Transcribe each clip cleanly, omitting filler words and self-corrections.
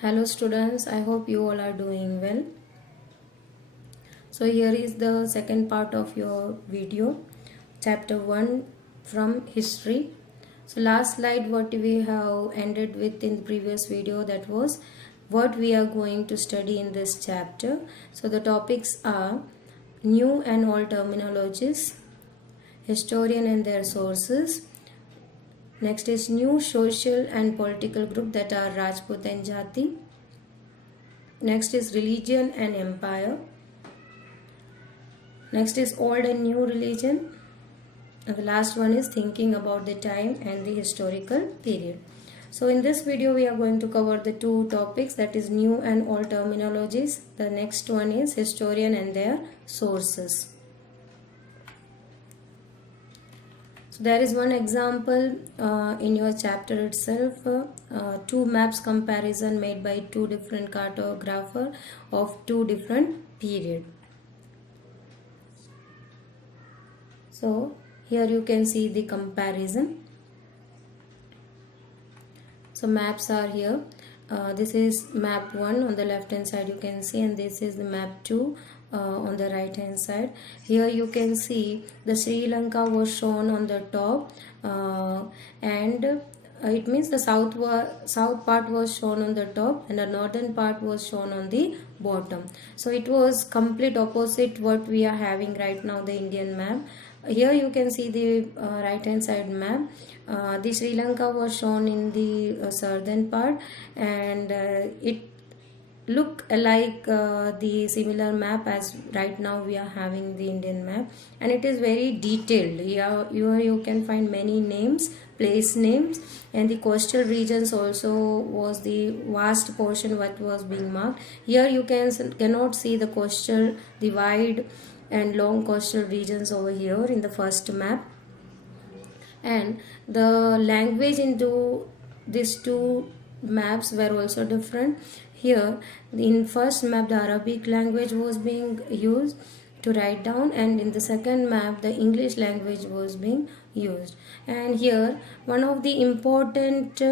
Hello students, I hope you all are doing well. So here is the second part of your video, chapter 1 from history. So last slide what we have ended with in the previous video, that was what we are going to study in this chapter. So the topics are new and old terminologies, historian and their sources. Next is new social and political group, that are Rajput and Jati. Next is religion and empire. Next is old and new religion. And the last one is thinking about the time and the historical period. So in this video we are going to cover the two topics, that is new and old terminologies. The next one is historian and their sources. So there is one example in your chapter itself, two maps comparison made by two different cartographers of two different periods. So here you can see the comparison. So maps are here. This is map 1 on the left hand side, you can see, and this is the map 2 on the right hand side. Here you can see the Sri Lanka was shown on the top, and it means the south part was shown on the top and the northern part was shown on the bottom. So it was complete opposite what we are having right now, the Indian map. Here you can see the right hand side map. The Sri Lanka was shown in the southern part, and it look like the similar map as right now we are having the Indian map, and it is very detailed. Here you can find many names, place names, and the coastal regions also was the vast portion what was being marked. Here you cannot see the coastal, the wide and long coastal regions over here in the first map, and the language into these two maps were also different. Here in first map the Arabic language was being used to write down, and in the second map the English language was being used. And here one of the important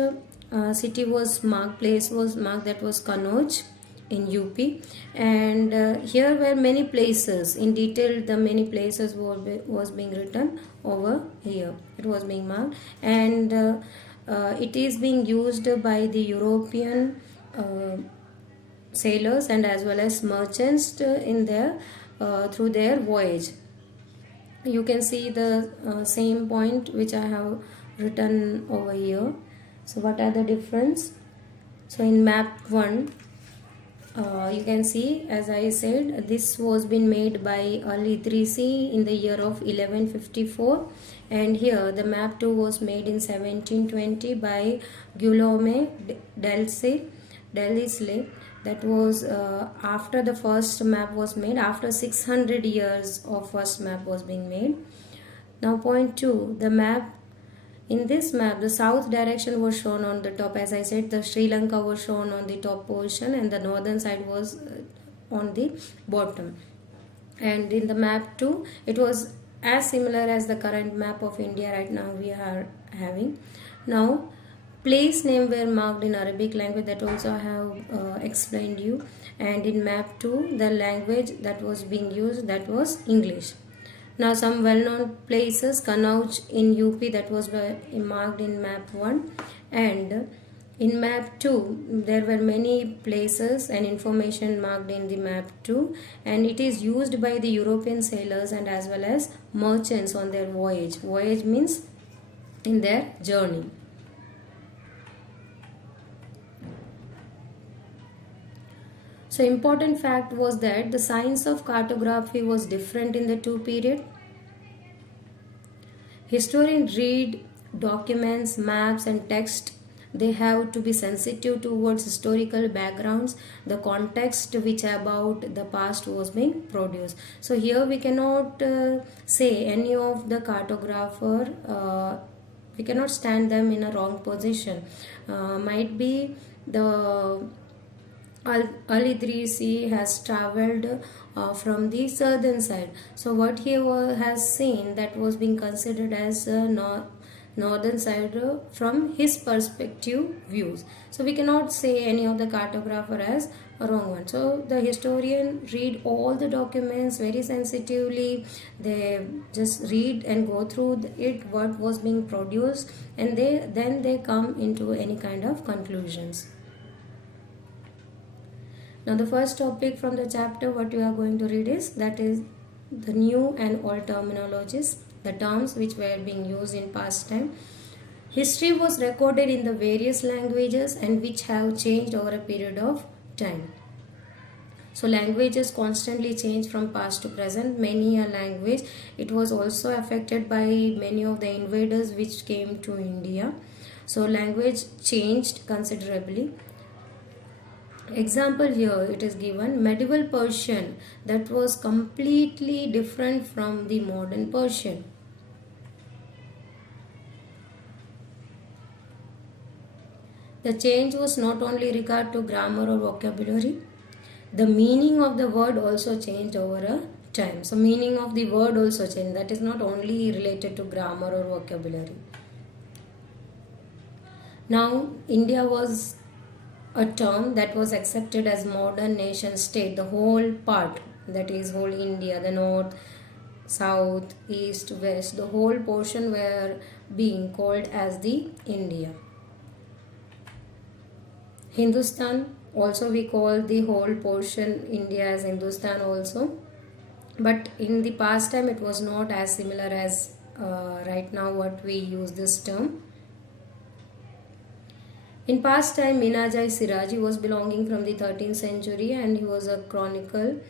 city was marked, place was marked, that was Kanauj in UP, and here were many places in detail. The many places was being written over here. It was being marked, and it is being used by the European sailors and as well as merchants in their through their voyage. You can see the same point which I have written over here. So what are the difference? So in map 1, you can see, as I said, this was been made by Al-Idrisi in the year of 1154, and here the map 2 was made in 1720 by Guillaume Delisle. That was after the first map was made, after 600 years of first map was being made. Now point 2, the map. In this map, the south direction was shown on the top. As I said, the Sri Lanka was shown on the top portion and the northern side was on the bottom. And in the map 2, it was as similar as the current map of India right now we are having. Now, place name were marked in Arabic language, that also I have explained you. And in map 2, the language that was being used, that was English. Now some well-known places, Kanauj in UP, that was marked in map 1, and in map 2 there were many places and information marked in the map 2, and it is used by the European sailors and as well as merchants on their voyage. Voyage means in their journey. So important fact was that the science of cartography was different in the two periods. Historians read documents, maps and text. They have to be sensitive towards historical backgrounds, the context which about the past was being produced. So here we cannot say any of the cartographer, we cannot stand them in a wrong position. Might be the Al-Idrisi has travelled from the southern side. So what he has seen, that was being considered as northern side from his perspective views. So we cannot say any of the cartographer as a wrong one. So the historian read all the documents very sensitively. They just read and go through it, what was being produced, and they come into any kind of conclusions. Now the first topic from the chapter what you are going to read is that is the new and old terminologies, the terms which were being used in past time. History was recorded in the various languages and which have changed over a period of time. So languages constantly change from past to present. Many a language, it was also affected by many of the invaders which came to India. So language changed considerably. Example here it is given medieval Persian, that was completely different from the modern Persian. The change was not only regard to grammar or vocabulary, the meaning of the word also changed over a time. So meaning of the word also changed. That is not only related to grammar or vocabulary. Now India was a term that was accepted as modern nation state. The whole part, that is whole India, the north, south, east, west, the whole portion were being called as the India. Hindustan, also we call the whole portion India as Hindustan also, but in the past time it was not as similar as right now what we use this term. In past time, Minajai Siraji was belonging from the 13th century and he was a chronicler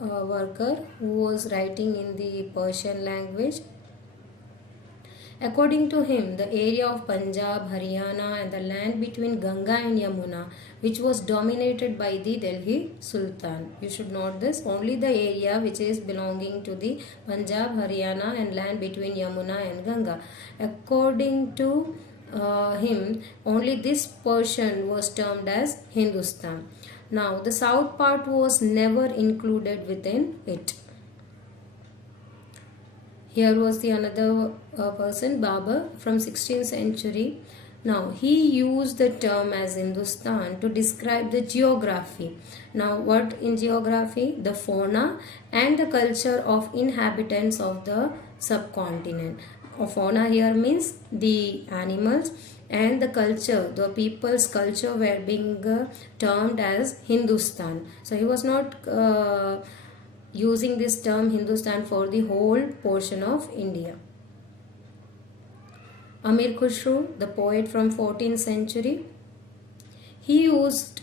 worker who was writing in the Persian language. According to him, the area of Punjab, Haryana and the land between Ganga and Yamuna, which was dominated by the Delhi Sultan. You should note this, only the area which is belonging to the Punjab, Haryana and land between Yamuna and Ganga. According to him, only this portion was termed as Hindustan. Now, the south part was never included within it. Here was the another person, Babur from 16th century. Now he used the term as Hindustan to describe the geography. Now what in geography? The fauna and the culture of inhabitants of the subcontinent. Fauna here means the animals, and the culture, the people's culture were being termed as Hindustan. So he was not using this term Hindustan for the whole portion of India. Amir Khusro, the poet from 14th century, he used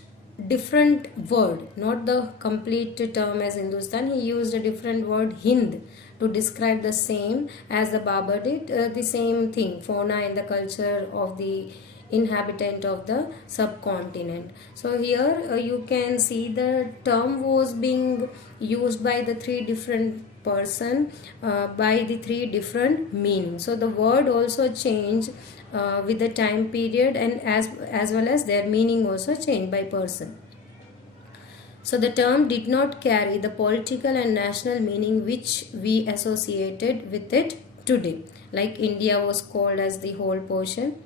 different word, not the complete term as Hindustan. He used a different word Hind to describe the same as the Babur did, the same thing, fauna and the culture of the inhabitant of the subcontinent. So here you can see the term was being used by the three different person by the three different meanings. So the word also changed with the time period, and as well as their meaning also changed by person. So the term did not carry the political and national meaning which we associated with it today. Like India was called as the whole portion.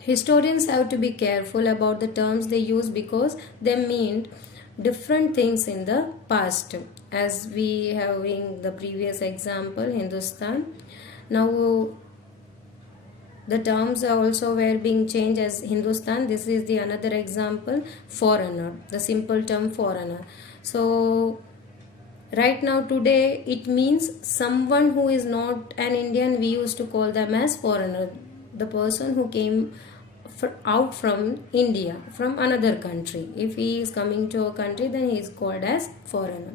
Historians have to be careful about the terms they use because they mean different things in the past. As we have in the previous example, Hindustan. Now the terms are also were being changed as Hindustan. This is the another example, foreigner, the simple term foreigner. So right now today it means someone who is not an Indian. We used to call them as foreigner, the person who came out from India, from another country. If he is coming to a country, then he is called as foreigner.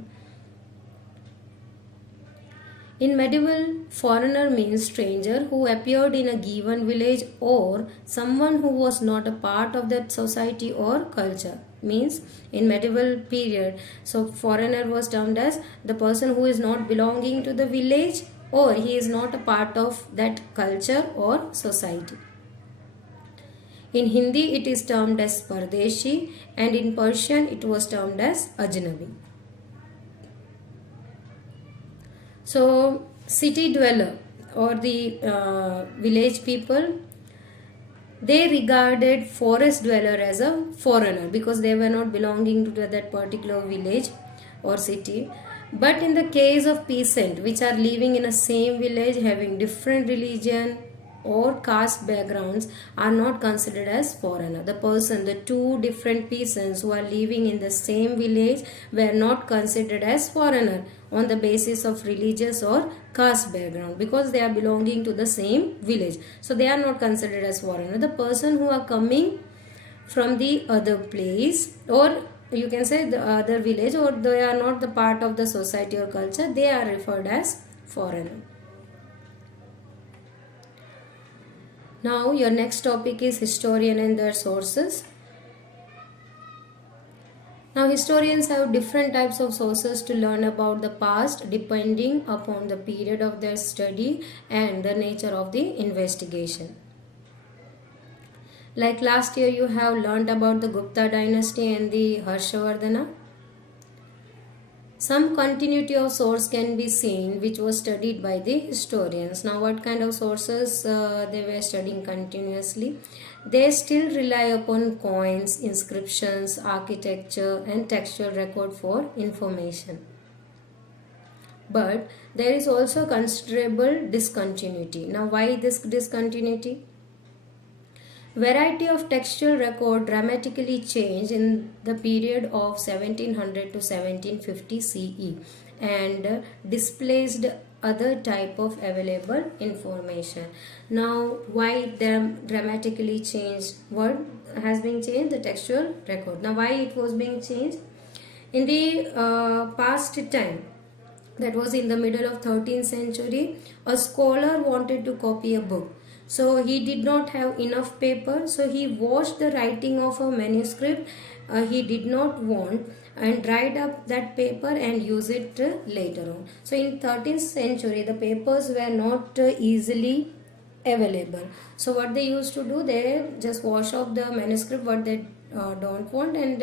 In medieval, foreigner means stranger who appeared in a given village or someone who was not a part of that society or culture. Means in medieval period, so foreigner was termed as the person who is not belonging to the village or he is not a part of that culture or society. In Hindi it is termed as Pardeshi, and in Persian it was termed as Ajnabi. So city dweller or the village people, they regarded forest dweller as a foreigner because they were not belonging to that particular village or city. But in the case of peasant, which are living in a same village, having different religion or caste backgrounds, are not considered as foreigner. The two different peasants who are living in the same village were not considered as foreigner on the basis of religious or caste background because they are belonging to the same village. So they are not considered as foreigner. The person who are coming from the other place, or you can say the other village, or they are not the part of the society or culture, they are referred as foreigner. Now your next topic is historian and their sources. Now historians have different types of sources to learn about the past depending upon the period of their study and the nature of the investigation. Like last year you have learned about the Gupta dynasty and the Harshavardhana. Some continuity of source can be seen which was studied by the historians. Now what kind of sources they were studying continuously? They still rely upon coins, inscriptions, architecture and textual record for information. But there is also considerable discontinuity. Now why this discontinuity? Variety of textual record dramatically changed in the period of 1700 to 1750 CE and displaced other type of available information. Now why them dramatically changed? What has been changed? The textual record. Now why it was being changed? In the past time, that was in the middle of 13th century, a scholar wanted to copy a book. So he did not have enough paper, so he washed the writing of a manuscript he did not want and dried up that paper and use it later on. So in 13th century the papers were not easily available. So what they used to do, they just wash off the manuscript what they don't want, and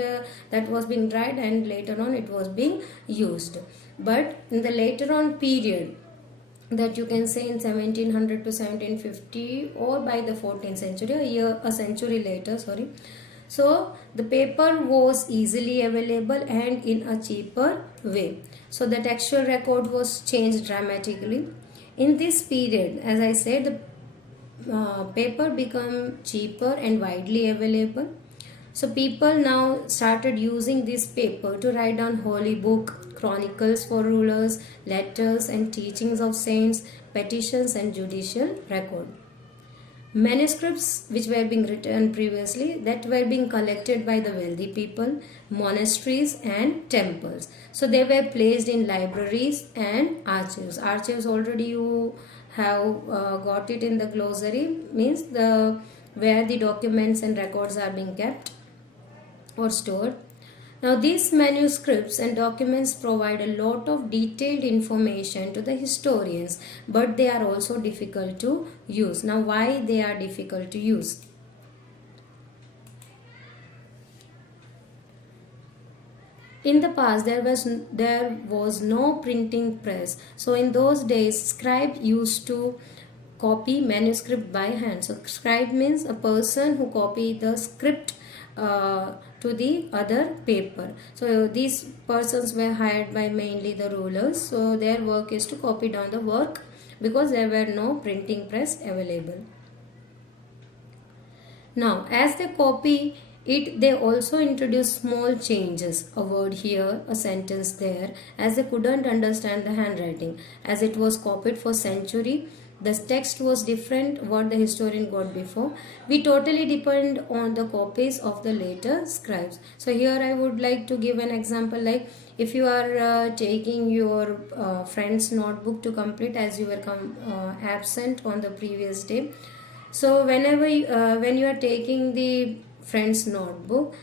that was being dried and later on it was being used. But in the later on period, that you can say in 1700 to 1750 or by the 14th century, a century later, sorry. So the paper was easily available and in a cheaper way. So the textual record was changed dramatically. In this period, as I said, the paper became cheaper and widely available. So people now started using this paper to write down holy book, chronicles for rulers, letters and teachings of saints, petitions and judicial record. Manuscripts which were being written previously, that were being collected by the wealthy people, monasteries and temples. So they were placed in libraries and archives. Archives already you have got it in the glossary, means the where the documents and records are being kept or stored. Now these manuscripts and documents provide a lot of detailed information to the historians, but they are also difficult to use. Now why they are difficult to use? In the past there was no printing press. So in those days scribe used to copy manuscript by hand. So scribe means a person who copy the script to the other paper. So these persons were hired by mainly the rulers. So their work is to copy down the work because there were no printing press available. Now as they copy it, they also introduce small changes, a word here, a sentence there, as they couldn't understand the handwriting. As it was copied for century, the text was different what the historian got before. We totally depend on the copies of the later scribes. So here I would like to give an example, like if you are taking your friend's notebook to complete as you were absent on the previous day. So whenever when you are taking the friend's notebook,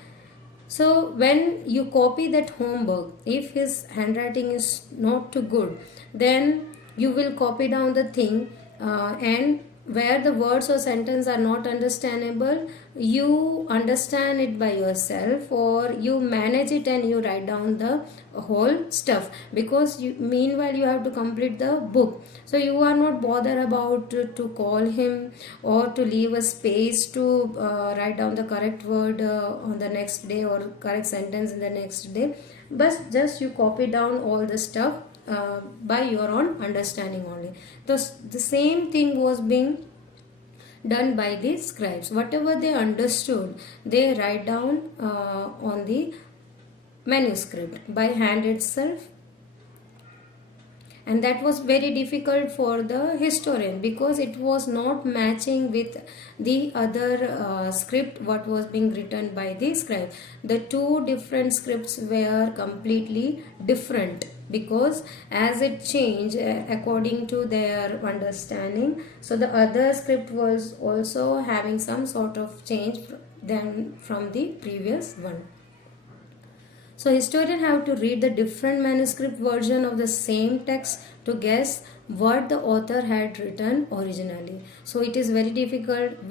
so when you copy that homework, if his handwriting is not too good, then you will copy down the thing and where the words or sentence are not understandable, you understand it by yourself, or you manage it and you write down the whole stuff, because meanwhile you have to complete the book. So you are not bothered about to call him or to leave a space to write down the correct word on the next day or correct sentence in the next day, but just you copy down all the stuff by your own understanding only. The same thing was being done by the scribes. Whatever they understood, they write down on the manuscript by hand itself, and that was very difficult for the historian, because it was not matching with the other script what was being written by the scribe. The two different scripts were completely different, because as it changed according to their understanding, so the other script was also having some sort of change than from the previous one. So historians have to read the different manuscript version of the same text to guess what the author had written originally. So it is very difficult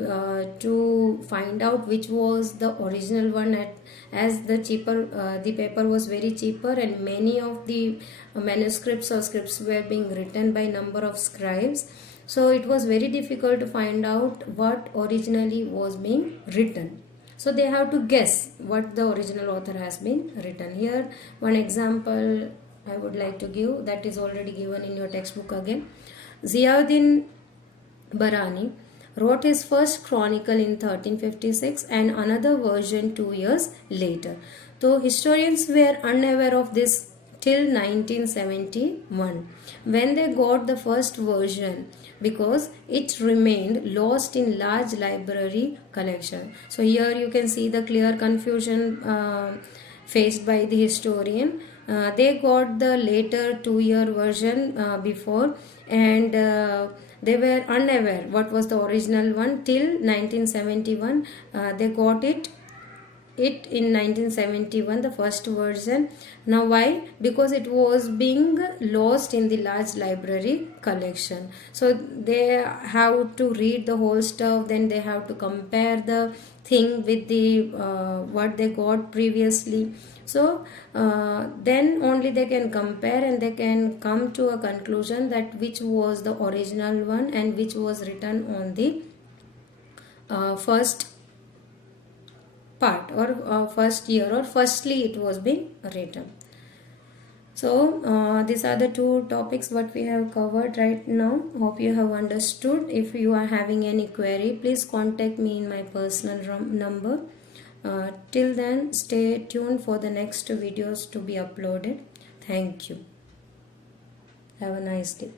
to find out which was the original one, as the paper was very cheaper, and many of the manuscripts or scripts were being written by number of scribes. So it was very difficult to find out what originally was being written. So they have to guess what the original author has been written. Here one example I would like to give, that is already given in your textbook again. Ziauddin Barani wrote his first chronicle in 1356 and another version 2 years later. So historians were unaware of this till 1971, when they got the first version, because it remained lost in large library collection. So here you can see the clear confusion faced by the historian. They got the later 2-year version before, and they were unaware what was the original one till 1971. They got it in 1971, the first version. Now why? Because it was being lost in the large library collection. So they have to read the whole stuff, then they have to compare the thing with the what they got previously. So then only they can compare and they can come to a conclusion that which was the original one and which was written on the first part, or first year, or firstly it was being written. So these are the two topics what we have covered right now. Hope you have understood. If you are having any query, please contact me in my personal number. Till then, stay tuned for the next videos to be uploaded. Thank you. Have a nice day.